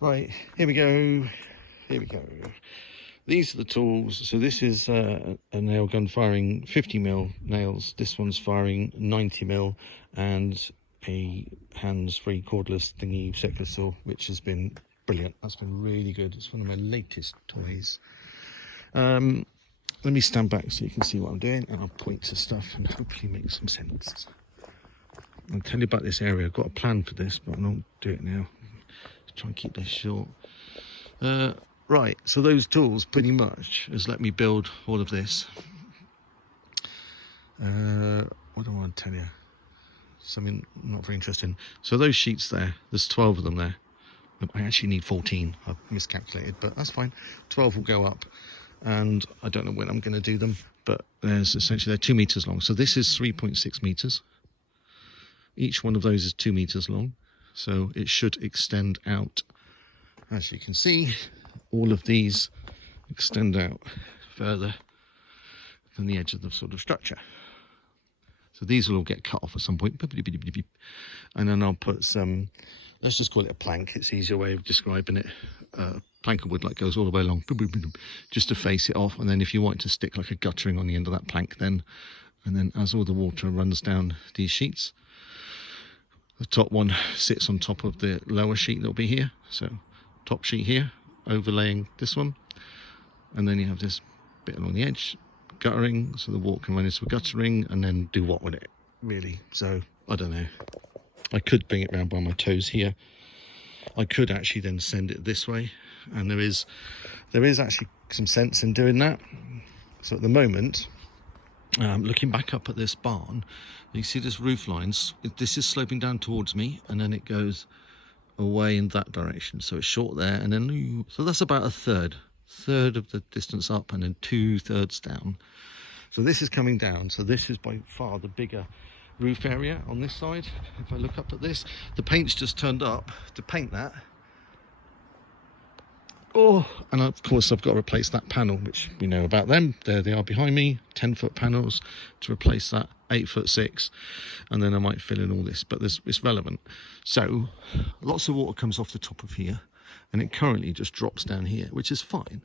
Right, here we go. Here we go. These are the tools. So this is a nail gun firing 50mm nails. This one's firing 90mm, and a hands-free cordless thingy circular saw, which has been brilliant. That's been really good. It's one of my latest toys. Let me stand back so you can see what I'm doing, and I'll point to stuff and hopefully make some sense. I'll tell you about this area. I've got a plan for this, but I won't do it now. Try and keep this short. Right, so those tools pretty much has let me build all of this. What do I want to tell you? Something not very interesting. So those sheets there, there's 12 of them there. I actually need 14. I've miscalculated, but that's fine. 12 will go up, and I don't know when I'm going to do them, but there's essentially, they're 2 meters long. So this is 3.6 meters. Each one of those is 2 meters long. So it should extend out. As you can see, all of these extend out further than the edge of the sort of structure. So these will all get cut off at some point. And then I'll put some, let's just call it a plank. It's an easier way of describing it. Plank of wood like goes all the way along, just to face it off. And then if you want to stick like a guttering on the end of that plank, then, and then as all the water runs down these sheets, the top one sits on top of the lower sheet that'll be here. So top sheet here, overlaying this one. And then you have this bit along the edge, guttering, so the water can run into a guttering, and then do what with it, really? So, I don't know. I could bring it round by my toes here. I could actually then send it this way. And there is actually some sense in doing that. So at the moment, looking back up at this barn, you see this roof lines. This is sloping down towards me, and then it goes away in that direction. So it's short there, and then so that's about a third of the distance up, and then 2/3 down. So this is coming down. So this is by far the bigger roof area on this side. If I look up at this, the paint's just turned up to paint that. Oh, and of course I've got to replace that panel, which we know about them. There they are behind me, 10-foot panels to replace that 8'6", and then I might fill in all this, but it's relevant. So lots of water comes off the top of here, and it currently just drops down here, which is fine,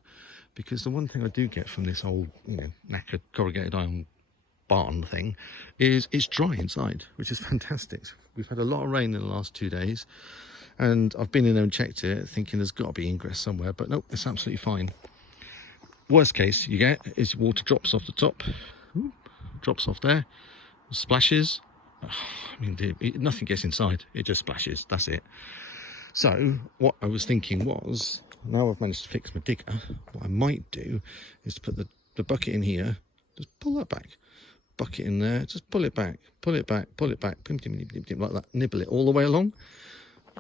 because the one thing I do get from this old, knackered corrugated iron barn thing is it's dry inside, which is fantastic. We've had a lot of rain in the last 2 days, and I've been in there and checked it, thinking there's got to be ingress somewhere, but nope, it's absolutely fine. Worst case you get is water drops off the top, drops off there, splashes. I mean, nothing gets inside, it just splashes, that's it. So what I was thinking was, now I've managed to fix my digger, what I might do is to put the bucket in here, just pull that back, bucket in there, just pull it back, pull it back, pull it back, like that, nibble it all the way along.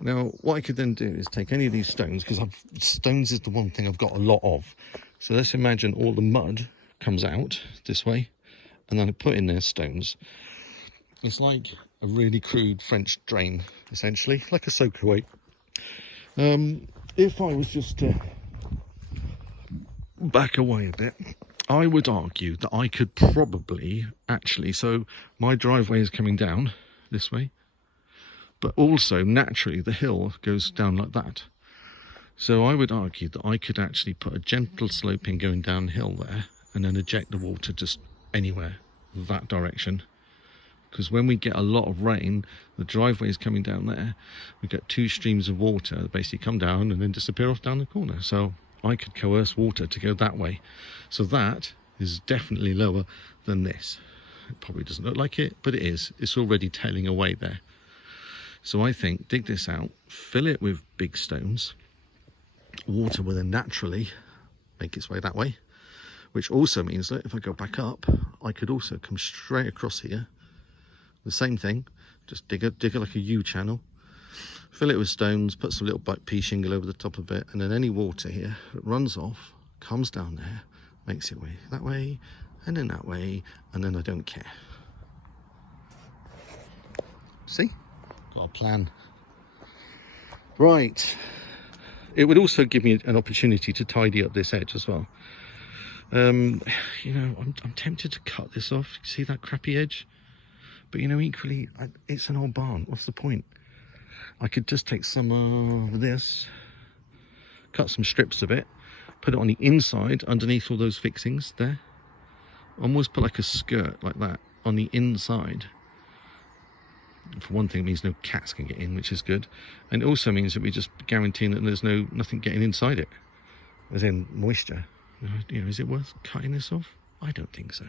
Now, what I could then do is take any of these stones, because stones is the one thing I've got a lot of. So let's imagine all the mud comes out this way, and then I put in there stones. It's like a really crude French drain, essentially, like a soak away. If I was just to back away a bit, I would argue that I could probably actually, so my driveway is coming down this way, but also naturally the hill goes down like that. So I would argue that I could actually put a gentle sloping going downhill there, and then eject the water just anywhere that direction. Because when we get a lot of rain, the driveway is coming down there, we get 2 streams of water that basically come down and then disappear off down the corner. So I could coerce water to go that way. So that is definitely lower than this. It probably doesn't look like it, but it is. It's already tailing away there. So I think, dig this out, fill it with big stones. Water will then naturally make its way that way, which also means that if I go back up, I could also come straight across here. The same thing, just dig it like a U channel, fill it with stones, put some little pea shingle over the top of it, and then any water here that runs off, comes down there, makes its way that way, and then that way, and then I don't care. See? Got a plan. Right. It would also give me an opportunity to tidy up this edge as well. I'm tempted to cut this off. See that crappy edge? But equally, it's an old barn. What's the point? I could just take some of this, cut some strips of it, put it on the inside underneath all those fixings there. Almost put like a skirt like that on the inside. For one thing, it means no cats can get in, which is good. And it also means that we just guaranteeing that there's nothing getting inside it, as in moisture. You know, is it worth cutting this off? I don't think so.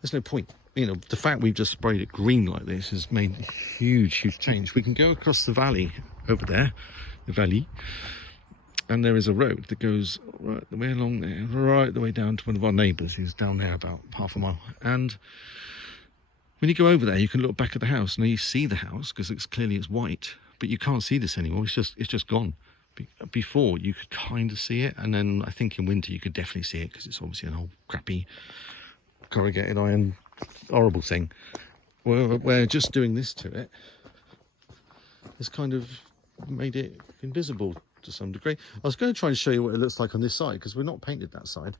There's no point. You know, the fact we've just sprayed it green like this has made a huge change. We can go across the valley over there, the valley, and there is a road that goes right the way along there, right the way down to one of our neighbours who's down there about half a mile. And when you go over there, you can look back at the house. Now you see the house because it's white, but you can't see this anymore. It's just gone. Before you could kind of see it, and then I think in winter you could definitely see it because it's obviously an old crappy corrugated iron horrible thing. We're just doing this to it has kind of made it invisible to some degree. I was going to try and show you what it looks like on this side because we're not painted that side,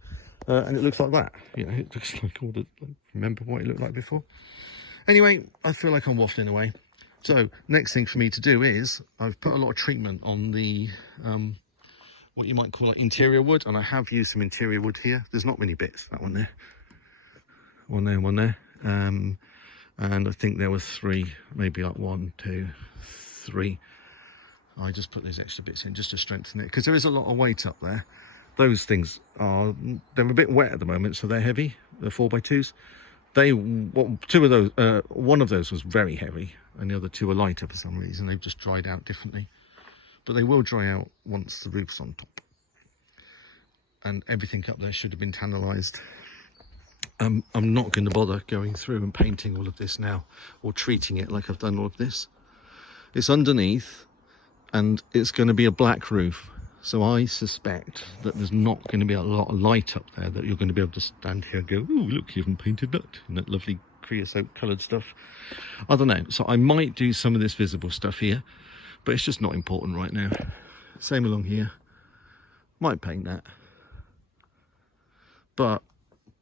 and it looks like that. You know, it looks like remember what it looked like before. Anyway, I feel like I'm waffling away. So next thing for me to do is I've put a lot of treatment on the what you might call like interior wood, and I have used some interior wood here. There's not many bits. That one there, one there, one there, and I think there were 3, maybe like 1, 2, 3. I just put those extra bits in just to strengthen it because there is a lot of weight up there. Those things they're a bit wet at the moment, so they're heavy. They're 4x2s. One of those was very heavy, and the other 2 are lighter for some reason. They've just dried out differently, but they will dry out once the roof's on top. And everything up there should have been tannalised. I'm not going to bother going through and painting all of this now, or treating it like I've done all of this. It's underneath, and it's going to be a black roof. So I suspect that there's not going to be a lot of light up there that you're going to be able to stand here and go, oh, look, you haven't painted that. And that lovely creosote coloured stuff. I don't know. So I might do some of this visible stuff here, but it's just not important right now. Same along here. Might paint that. But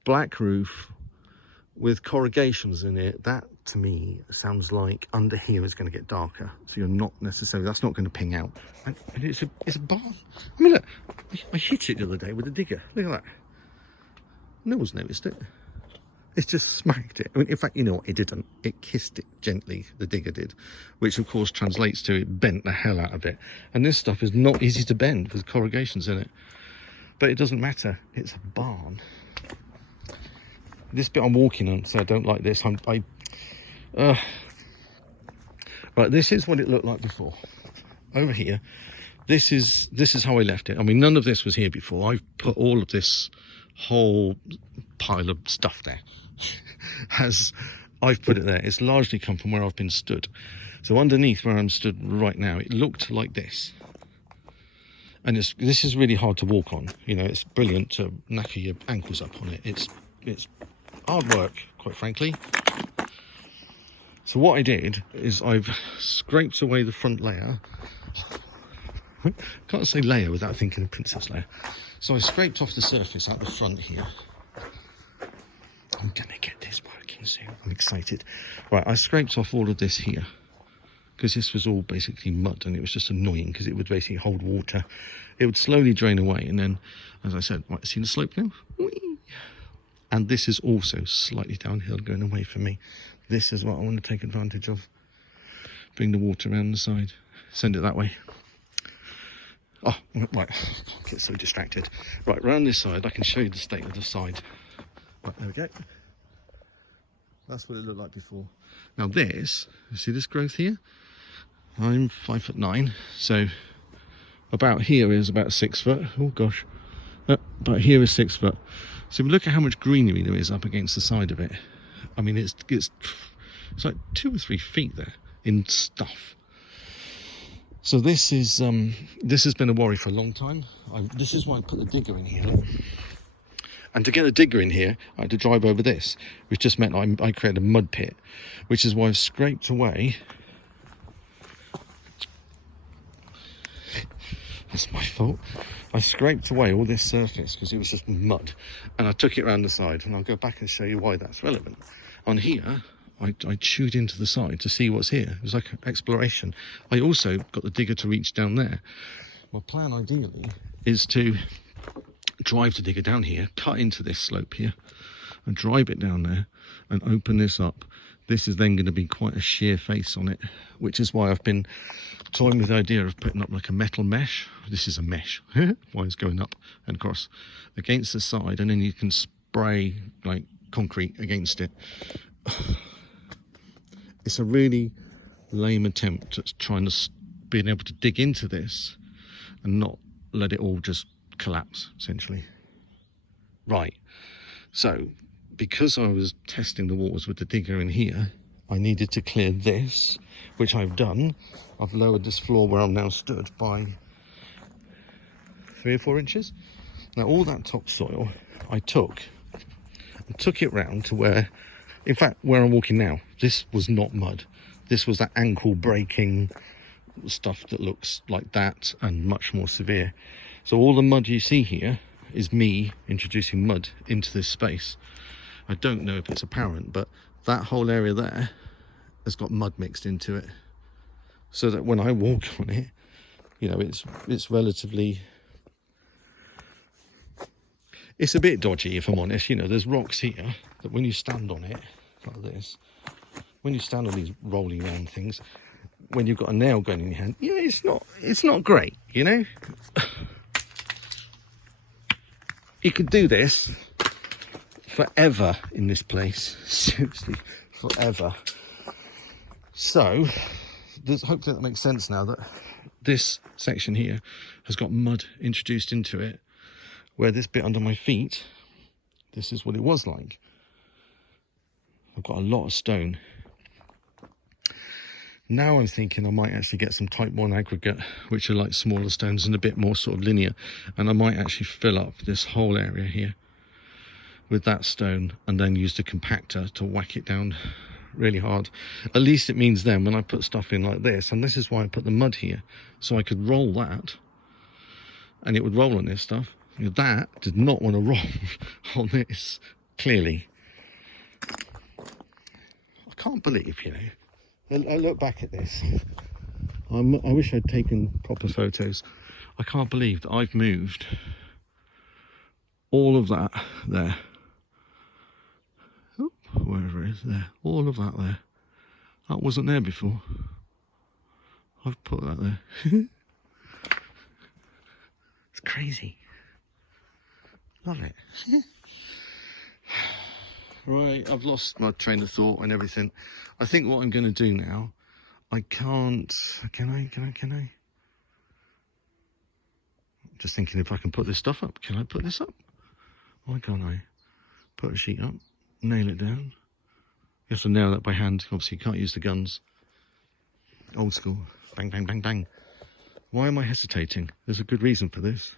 black roof with corrugations in it, that to me sounds like under here is going to get darker, so you're not necessarily, that's not going to ping out. And it's a barn. I mean, look, I hit it the other day with a digger. Look at that. No one's noticed it. It's just smacked it. I mean, in fact, you know what, it didn't. It kissed it gently, the digger did, which of course translates to it bent the hell out of it. And this stuff is not easy to bend with corrugations in it, but it doesn't matter. It's a barn. This bit I'm walking on, so I don't like this. Right, this is what it looked like before. Over here, this is how I left it. I mean, none of this was here before. I've put all of this whole pile of stuff there. As I've put it there, it's largely come from where I've been stood. So underneath where I'm stood right now, it looked like this. And this is really hard to walk on. You know, it's brilliant to knacker your ankles up on it. It's hard work, quite frankly. So what I did is I've scraped away the front layer. Can't say layer without thinking of Princess Leia. So I scraped off the surface out the front here. I'm gonna get this working soon. I'm excited. Right, I scraped off all of this here because this was all basically mud, and it was just annoying because it would basically hold water. It would slowly drain away, and then, as I said, right, see the slope now? Whee! And this is also slightly downhill going away from me. This is what I want to take advantage of. Bring the water around the side. Send it that way. Oh, right. I get so distracted. Right, round this side, I can show you the state of the side. Right, there we go. That's what it looked like before. Now this, you see this growth here? I'm 5'9", so about here is about 6 foot. Oh gosh. But here is 6 foot. So look at how much greenery there is up against the side of it. I mean, it's like 2 or 3 feet there in stuff. So this has been a worry for a long time. This is why I put the digger in here. And to get a digger in here, I had to drive over this, which just meant I created a mud pit, which is why I've scraped away. That's my fault. I scraped away all this surface because it was just mud, and I took it around the side, and I'll go back and show you why that's relevant. On here, I chewed into the side to see what's here. It was like exploration. I also got the digger to reach down there. My plan ideally is to drive the digger down here, cut into this slope here, and drive it down there and open this up. This is then going to be quite a sheer face on it, which is why I've been toying with the idea of putting up like a metal mesh. This is a mesh. Wires going up and across against the side, and then you can spray like concrete against it. It's a really lame attempt at trying to being able to dig into this and not let it all just collapse, essentially. Right, so because I was testing the waters with the digger in here, I needed to clear this, which I've done. I've lowered this floor where I'm now stood by 3 or 4 inches. Now all that topsoil I took it round to where, in fact, where I'm walking now, this was not mud. This was that ankle breaking stuff that looks like that and much more severe. So all the mud you see here is me introducing mud into this space. I don't know if it's apparent, but that whole area there has got mud mixed into it, so that when I walk on it, you know, it's relatively, it's a bit dodgy, if I'm honest. You know, there's rocks here that when you stand on it like this, when you stand on these rolling around things, when you've got a nail gun in your hand, yeah, it's not great, you know. You could do this forever in this place, seriously, forever. So hopefully that makes sense now, that this section here has got mud introduced into it, where this bit under my feet, this is what it was like. I've got a lot of stone. Now I'm thinking I might actually get some type 1 aggregate, which are like smaller stones and a bit more sort of linear, and I might actually fill up this whole area here with that stone and then use the compactor to whack it down really hard. At least it means then when I put stuff in like this, and this is why I put the mud here, so I could roll that and it would roll on this stuff. You know, that did not want to roll on this, clearly. I can't believe, you know, I look back at this, I wish I'd taken proper photos. I can't believe that I've moved all of that there, wherever it is there, all of that there. That wasn't there before. I've put that there. It's crazy. Love it. Right, I've lost my train of thought and everything. I think what I'm going to do now, I can't, can I? Just thinking if I can put this stuff up. Can I put this up? Why can't I? Put a sheet up, nail it down. You have to nail that by hand. Obviously you can't use the guns. Old school. Bang, bang, bang, bang. Why am I hesitating? There's a good reason for this.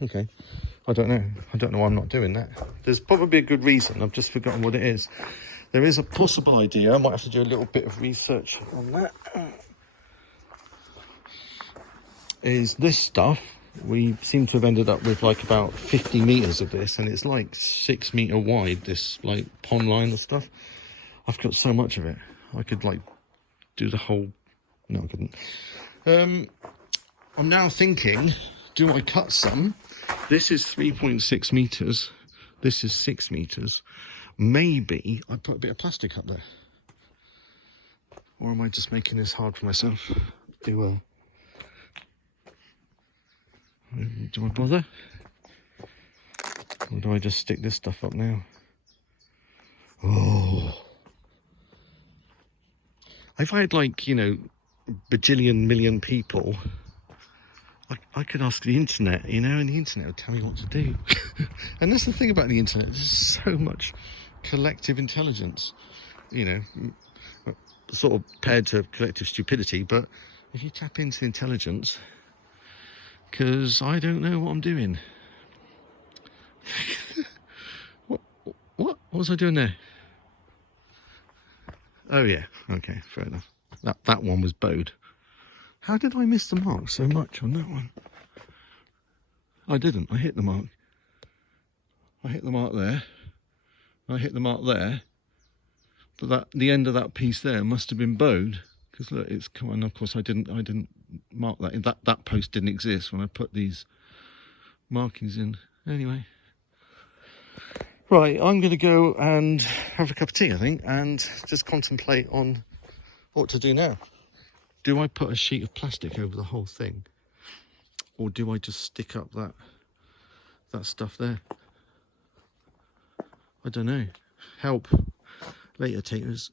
Okay. I don't know. I don't know why I'm not doing that. There's probably a good reason. I've just forgotten what it is. There is a possible idea. I might have to do a little bit of research on that. Is this stuff, we seem to have ended up with like about 50 meters of this, and it's like 6 meter wide, this like pond line of stuff. I've got so much of it. I could like do the whole, no I couldn't. I'm now thinking, do I cut some? This is 3.6 meters. This is 6 meters. Maybe I put a bit of plastic up there. Or am I just making this hard for myself? Do I bother? Or do I just stick this stuff up now? Oh. If I had like, you know, bajillion million people, I could ask the internet, you know, and the internet would tell me what to do. And that's the thing about the internet, there's so much collective intelligence, you know, sort of paired to collective stupidity. But if you tap into the intelligence, because I don't know what I'm doing. What was I doing there? Oh yeah, okay, fair enough. That one was bowed. How did I miss the mark so much on that one? I didn't. I hit the mark. I hit the mark there. I hit the mark there, but the end of that piece there must have been bowed, because look, it's come on. Of course, I didn't mark that. That post didn't exist when I put these markings in. Anyway, right, I'm going to go and have a cup of tea, I think, and just contemplate on what to do now. Do I put a sheet of plastic over the whole thing, or do I just stick up that stuff there? I don't know. Help later, takers.